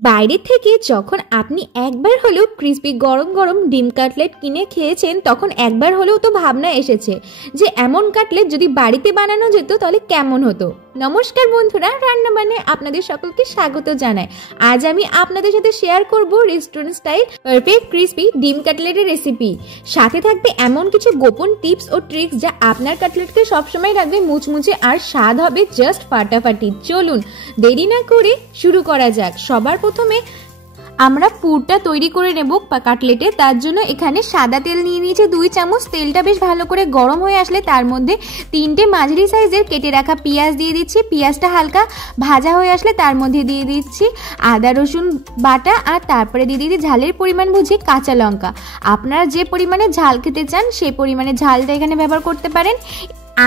বাইরে থেকে যখন আপনি একবার হলেও ক্রিস্পি গরম গরম ডিম কাটলেট কিনে খেয়েছেন, তখন একবার হলেও তো ভাবনা এসেছে যে এমন কাটলেট যদি বাড়িতে বানানো যেত তাহলে কেমন হতো। নমস্কার বন্ধুরা, রান্না বান্নায় আপনাদের সকলকে স্বাগত জানাই। আজ আমি আপনাদের সাথে শেয়ার করব রেস্টুরেন্ট স্টাইল পারফেক্ট ক্রিস্পি ডিম কাটলেটের রেসিপি। সাথে থাকবে এমন কিছু গোপন টিপস ও ট্রিক্স যা আপনার কাটলেটকে সবসময় রাখবে মুচমুচে আর স্বাদ হবে জাস্ট ফাটাফাটি। চলুন দেরি না করে শুরু করা যাক। সবার প্রথমে আমরা পুরটা তৈরি করে নেব কাটলেটে। তার জন্য এখানে সাদা তেল নিয়ে নিয়েছি 2 চামচ। তেলটা বেশ ভালো করে গরম হয়ে আসলে তার মধ্যে 3টে মাঝারি সাইজের কেটে রাখা পেঁয়াজ দিয়ে দিচ্ছি। পেঁয়াজটা হালকা ভাজা হয়ে আসলে তার মধ্যে দিয়ে দিচ্ছি আদা রসুন বাটা, আর তারপরে দিয়ে দিচ্ছি ঝালের পরিমাণ বুঝে কাঁচা লঙ্কা। আপনারা যে পরিমাণে ঝাল খেতে চান সেই পরিমাণে ঝালটা এখানে ব্যবহার করতে পারেন।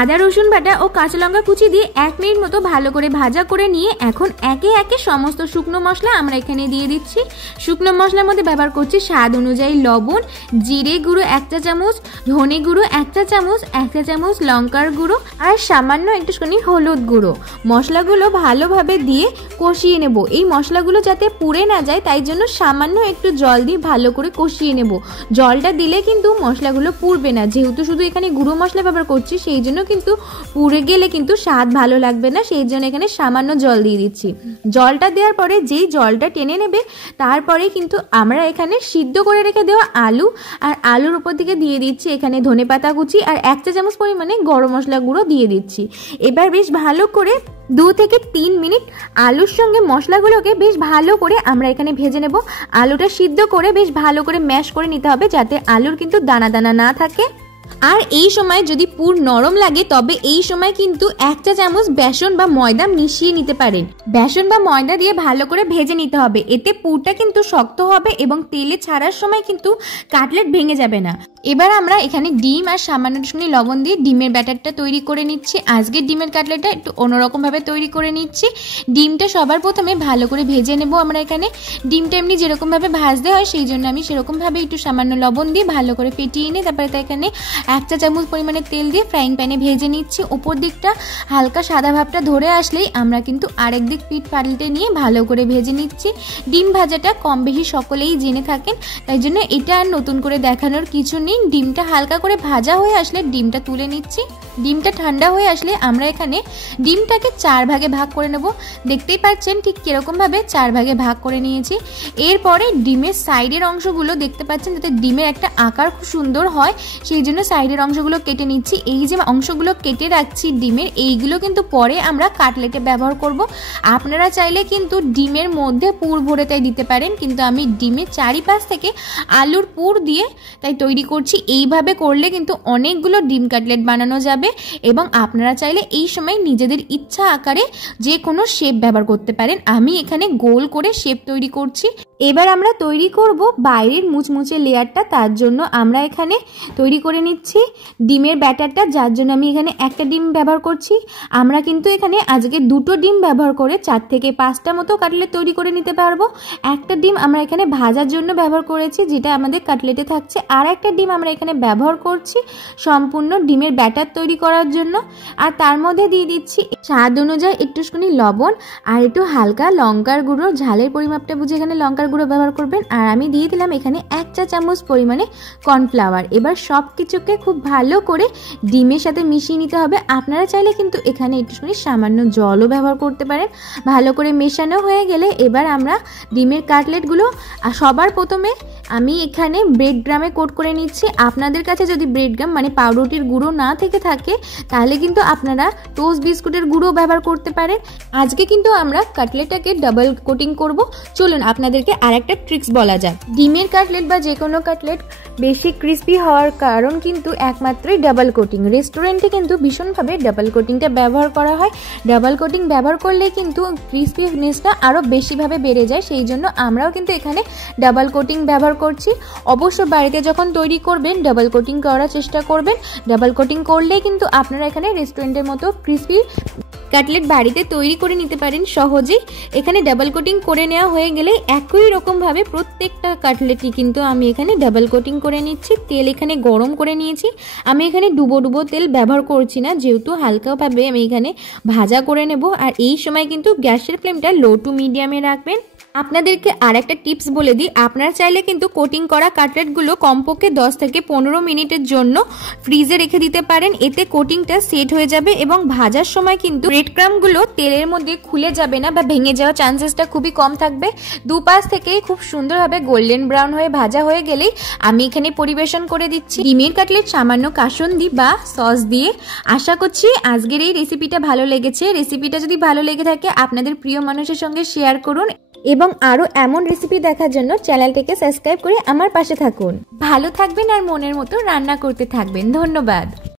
আদা রসুন বাটা ও কাঁচা লঙ্কা কুচি দিয়ে 1 মিনিট মতো ভালো করে ভাজা করে নিয়ে এখন একে একে সমস্ত শুকনো মশলা আমরা এখানে দিয়ে দিচ্ছি। শুকনো মশলার মধ্যে ব্যবহার করছি স্বাদ অনুযায়ী লবণ, জিরে গুঁড়ো 1 চা চামচ, ধনে গুঁড়ো 1 চা চামচ, 1 চা চামচ লঙ্কার গুঁড়ো আর সামান্য একটুখানি হলুদ গুঁড়ো। মশলাগুলো ভালোভাবে দিয়ে কষিয়ে নেব। এই মশলাগুলো যাতে পুড়ে না যায় তাই জন্য সামান্য একটু জল দিয়ে ভালো করে কষিয়ে নেব। জলটা দিলে কিন্তু মশলাগুলো পুড়বে না, যেহেতু শুধু এখানে গুঁড়ো মশলা ব্যবহার করছি সেই জন্য কিন্তু পুড়ে গেলে কিন্তু স্বাদ ভালো লাগবে না, সেই জন্য এখানে সামান্য জল দিয়ে দিচ্ছি। জলটা দেওয়ার পরে যেই জলটা টেনে নেবে তারপরে কিন্তু আমরা এখানে সিদ্ধ করে রেখে দেওয়া আলু আর আলুর উপর থেকে দিয়ে দিচ্ছি এখানে ধনেপাতা কুচি আর 1 চা চামচ পরিমাণে গরম মশলা গুঁড়ো দিয়ে দিচ্ছি। এবার বেশ ভালো করে 2 থেকে 3 মিনিট আলুর সঙ্গে মশলাগুলোকে বেশ ভালো করে আমরা এখানে ভেজে নেব। আলুটা সিদ্ধ করে বেশ ভালো করে ম্যাশ করে নিতে হবে যাতে আলুর কিন্তু দানা দানা না থাকে। আর এই সময় যদি পুর নরম লাগে তবে এই সময় কিন্তু 1 চা চামচ বেসন বা ময়দা মিশিয়ে নিতে পারেন। বেসন বা ময়দা দিয়ে ভালো করে ভেজে নিতে হবে, এতে পুরটা কিন্তু শক্ত হবে এবং তেলে ছাড়ার সময় কিন্তু কাটলেট ভেঙে যাবে না। এবার আমরা এখানে ডিম আর সামান্য একটুখানি লবণ দিয়ে ডিমের ব্যাটারটা তৈরি করে নিচ্ছি। আজকের ডিমের কাটলেটটা একটু অন্যরকমভাবে তৈরি করে নিচ্ছি। ডিমটা সবার প্রথমে ভালো করে ভেজে নেব আমরা এখানে। ডিমটা এমনি যেরকমভাবে ভাজতে হয় সেই জন্য আমি সেরকমভাবে একটু সামান্য লবণ দিয়ে ভালো করে ফেটিয়ে নিই। তারপরে তাই এখানে 1 চা চামচ পরিমাণে তেল দিয়ে ফ্রাইং প্যানে ভেজে নিচ্ছি। উপর দিকটা হালকা সাদা ভাবটা ধরে আসলেই আমরা কিন্তু আরেক দিক পিঠ পাল্টে নিয়ে ভালো করে ভেজে নিচ্ছি। ডিম ভাজাটা কম বেশি সকলেই জেনে থাকেন, তাই জন্য এটা আর নতুন করে দেখানোর কিছু নেই। ডিমটা হালকা করে ভাজা হয়ে আসলে ডিমটা তুলে নিচ্ছি। ডিমটা ঠান্ডা হয়ে আসলে আমরা এখানে ডিমটাকে 4 ভাগে ভাগ করে নেব। দেখতেই পাচ্ছেন ঠিক কিরকমভাবে 4 ভাগে ভাগ করে নিয়েছি। এরপরে ডিমের সাইডের অংশগুলো দেখতে পাচ্ছেন যাতে ডিমের একটা আকার খুব সুন্দর হয় সেই জন্য সাইডের অংশগুলো কেটে নিচ্ছি। এই যে অংশগুলো কেটে রাখছি ডিমের, এইগুলো কিন্তু পরে আমরা কাটলেটে ব্যবহার করব। আপনারা চাইলে কিন্তু ডিমের মধ্যে পুর ভরে তাই দিতে পারেন, কিন্তু আমি ডিমের চারিপাশ থেকে আলুর পুর দিয়ে তাই তৈরি করছি। এইভাবে করলে কিন্তু অনেকগুলো ডিম কাটলেট বানানো যাবে এবং আপনারা চাইলে এই সময় নিজেদের ইচ্ছা আকারে যে কোনো শেপ ব্যবহার করতে পারেন। আমি এখানে গোল করে শেপ তৈরি করছি। এবার আমরা তৈরি করব বাইরের মুচমুচে লেয়ারটা, তার জন্য আমরা এখানে তৈরি করে নিচ্ছি ডিমের ব্যাটারটা, যার জন্য আমি এখানে 1টা ডিম ব্যবহার করছি। আমরা কিন্তু এখানে আজকে 2টো ডিম ব্যবহার করে 4 থেকে 5টা মতো কাটলেট তৈরি করে নিতে পারবো। 1টা ডিম আমরা এখানে ভাজার জন্য ব্যবহার করেছি যেটা আমাদের কাটলেটে থাকছে, আর 1টা ডিম আমরা এখানে ব্যবহার করছি সম্পূর্ণ ডিমের ব্যাটার তৈরি করার জন্য। আর তার মধ্যে দিয়ে দিচ্ছি স্বাদ অনুযায়ী একটুখানি লবণ আর একটু হালকা লঙ্কার গুঁড়ো। ঝালের পরিমাপটা বুঝে এখানে লঙ্কার গুঁড়ো ব্যবহার করবেন। আর আমি দিয়ে দিলাম এখানে 1 চা চামচ পরিমাণে কর্নফ্লাওয়ার। এবার সব কিছুকে খুব ভালো করে ডিমের সাথে মিশিয়ে নিতে হবে। আপনারা চাইলে কিন্তু এখানে একটুখানি সামান্য জলও ব্যবহার করতে পারেন। ভালো করে মেশানো হয়ে গেলে এবার আমরা ডিমের কাটলেটগুলো সবার প্রথমে আমি এখানে ব্রেড গ্রামে কোট করে নিচ্ছি। আপনাদের কাছে যদি ব্রেড গ্রাম মানে পাউরুটির গুঁড়ো না থেকে থাকে তাহলে কিন্তু আপনারা টোস্ট বিস্কুটের গুঁড়ো ব্যবহার করতে পারেন। আজকে কিন্তু আমরা কাটলেটটাকে ডাবল কোটিং করব। চলুন আপনাদেরকে আরেকটা ট্রিক্স বলা যাক। ডিমের কাটলেট বা যে কোনো কাটলেট বেশি ক্রিস্পি হওয়ার কারণ কিন্তু একমাত্রই ডাবল কোটিং। রেস্টুরেন্টে কিন্তু ভীষণভাবে ডাবল কোটিংটা ব্যবহার করা হয়। ডাবল কোটিং ব্যবহার করলে কিন্তু ক্রিস্পিনেসটা আরও বেশিভাবে বেড়ে যায়, সেই জন্য আমরাও কিন্তু এখানে ডাবল কোটিং ব্যবহার করছি। অবশ্য বাড়িতে যখন তৈরি করবেন ডাবল কোটিং করার চেষ্টা করবেন। ডাবল কোটিং করলেই কিন্তু আপনারা এখানে রেস্টুরেন্টের মতো ক্রিস্পি কাটলেট বাড়িতে তৈরি করে নিতে পারেন সহজেই। এখানে ডাবল কোটিং করে নেওয়া হয়ে গেলে একই রকমভাবে প্রত্যেকটা কাটলেটই কিন্তু আমি এখানে ডাবল কোটিং করে নিচ্ছি। তেল এখানে গরম করে নিয়েছি। আমি এখানে ডুবো ডুবো তেল ব্যবহার করছি না, যেহেতু হালকাভাবে আমি এখানে ভাজা করে নেব। আর এই সময় কিন্তু গ্যাসের ফ্লেমটা লো টু মিডিয়ামে রাখবেন। আপনাদেরকে আর একটা টিপস বলে দিই, আপনারা চাইলে কিন্তু কোটিং করা কাটলেটগুলো কমপক্ষে 10 থেকে 15 মিনিটের জন্য ফ্রিজে রেখে দিতে পারেন। এতে কোটিংটা সেট হয়ে যাবে এবং ভাজার সময় কিন্তু ব্রেড ক্রাম্বগুলো তেলের মধ্যে খুলে যাবে না বা ভেঙে যাওয়ার চান্সেসটা খুবই কম থাকবে। দুপাশ থেকেই খুব সুন্দরভাবে গোল্ডেন ব্রাউন হয়ে ভাজা হয়ে গেলেই আমি এখানে পরিবেশন করে দিচ্ছি ডিমের কাটলেট সামান্য কাসুন্দি বা সস দিয়ে। আশা করছি আজকের এই রেসিপিটা ভালো লেগেছে। রেসিপিটা যদি ভালো লেগে থাকে আপনাদের প্রিয় মানুষের সঙ্গে শেয়ার করুন এবং আরো এমন রেসিপি দেখার জন্য চ্যানেলটিকে সাবস্ক্রাইব করে আমার পাশে থাকুন। ভালো থাকবেন আর মনের মতো রান্না করতে থাকবেন। ধন্যবাদ।